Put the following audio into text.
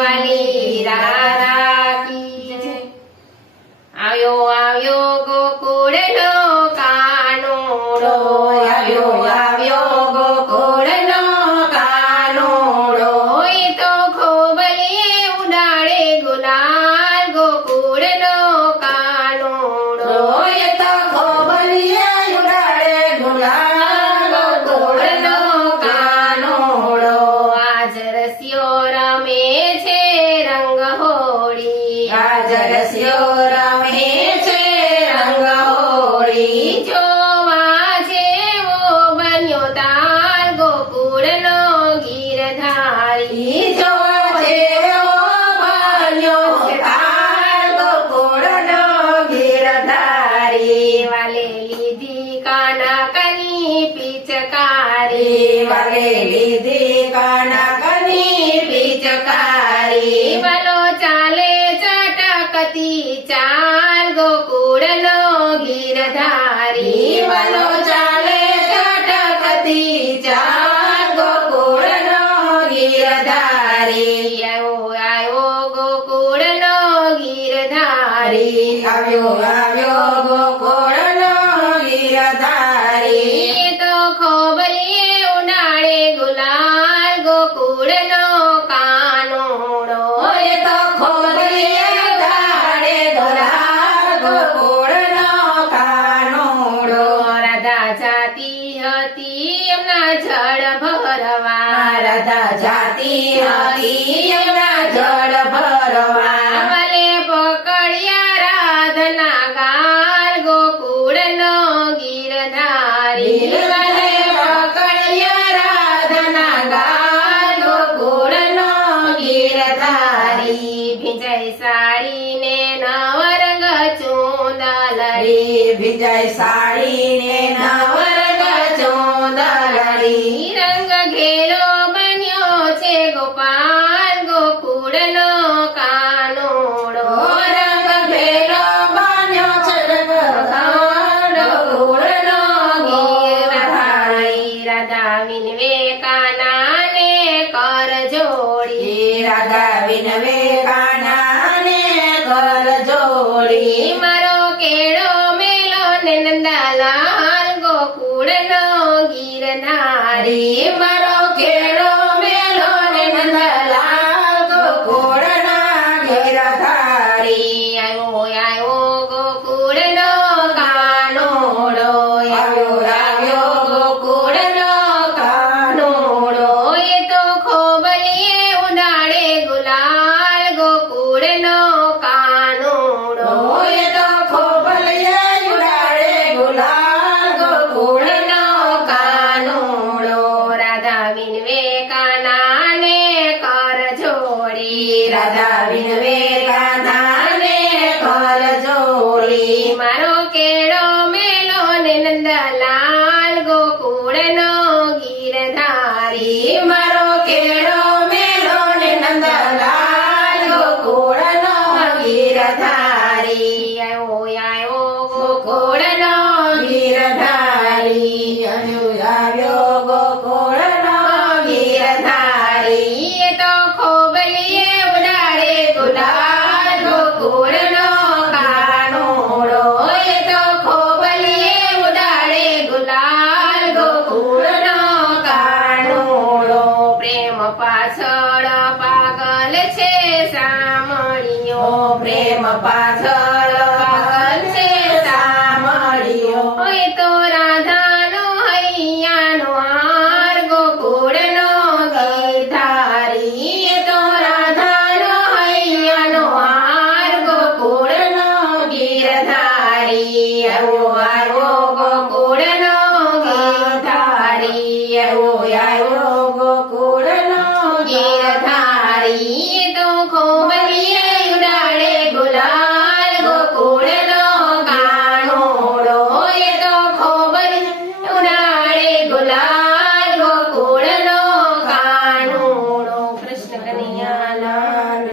વાલી રાધા કી જય। આવ્યો આવ્યો ગોકુળનો કાનુડો, આવ્યો આવ્યો ગોકુળનો કાનુડો, એ તો ખોબલીએ ઉડાડે ગુલાલ ગોકુળનો કાનુડો, એ તો ખોબલીએ ઉડાડે ગુલાલ ગોકુળનો કાનુડો। આજ રસ્યો રમે છે રંગ હોળી, આજ રસ્યો રમે છે રંગ હોળી, જોવા જેવો બન્યો તાર ગોકુળનો ગીરધારી, જોવા જેવો બન્યો તાર ગોકુળનો ગીરધારી, વાલે લીધી કાનકની પિચકારી, વાલે લીધી કનકની પિચકારી, વાલો ચાલે ચટકતી ચાલ ગોકુળનો ગીરધારી, વાલો ચાલે ચટકતી ચાલ ગોકુળનો ગીરધારી, આવ્યો આવ્યો ગોકુળનો ગીરધારી, આવ્યો આવ્યો ગોકુળનો ગીરધારી, એ તો ખોબલીએ ઉડાડે ગુલાલ ગોકુળનો કાનુડો, એ તો ખોબલીએ ઉડાડે ગુલાલ ગોકુળનો કાનુડો, રાધા જાતી હતી એમના જળ ભરવા, રાધા જાતી હતી એમના જળ ભરવા, વાલે પકડ્યા રાધના ગાલ ગોકુળનો ગીરધારી, વાલે પકડ્યા રાધના ગાલ ગોકુળનો ગીરધારી, ભીંજાઈ સાડીને નવરંગ ચૂંદલરી, વિજય સાડીને નવરંગ ચોંદલરી, રંગ ઘેરો બન્યો છે ગોપાલ ગોકુળનો કાનુડો, રંગ ભેરો બન્યો છે ગોકુળનો ગીરધારી, રાધા વિનવે કાનાને કર જોડી, રાધા વિનવે કાનાને કર જોડી, મારો કેળો મેલો ને નંદાલાલ ગોકુળનો ગીરધારી, મારો કેળો મેલો ને નંદલાલ ગોકુળના ગીરધારી, આવ્યો આવ્યો ગોકુળનો કાનુડો, આવ્યો આવ્યો ગોકુળનો કાનુડો, એ તો ખોબલીએ ઉડાડે ગુલાલ ગોકુળનો કાનુડો, એ તો ખોબલીએ ઉડાડે ગુલાલ ગોકુળનો કાનુડો, રાધા વિનવે કાનાને કર જોડી, રાધા વિનવે કાનાને કર જોડી, મારો કેળો મેલો ને નંદલાલ ગોકુળનો ગીરધારી, મારો કેળો મેલો ને નંદલાલ ગોકુળનો ગીરધારી, આવ્યો આવ્યો ગોકુળનો ગીરધારી, આવ્યો ગોકુળનો ગીરધારી, એ તો ખોબલીએ ઉડાડે ગુલાલ ગોકુળનો કાનુડો, એ તો ખોબલીએ ઉડાડે ગુલાલ ગોકુળનો કાનુડો, પ્રેમ પાછળ પાગલ છે સામળીઓ, પ્રેમ પાછળ પાગલ છે સામળિયો, એ તો રાધાનો હૈયાનો હાર ગોકુળનો ગીરધારી, એ તો રાધાનો હૈયાનો હાર ગોકુળનો ગીરધારી, આવ્યો આવ્યો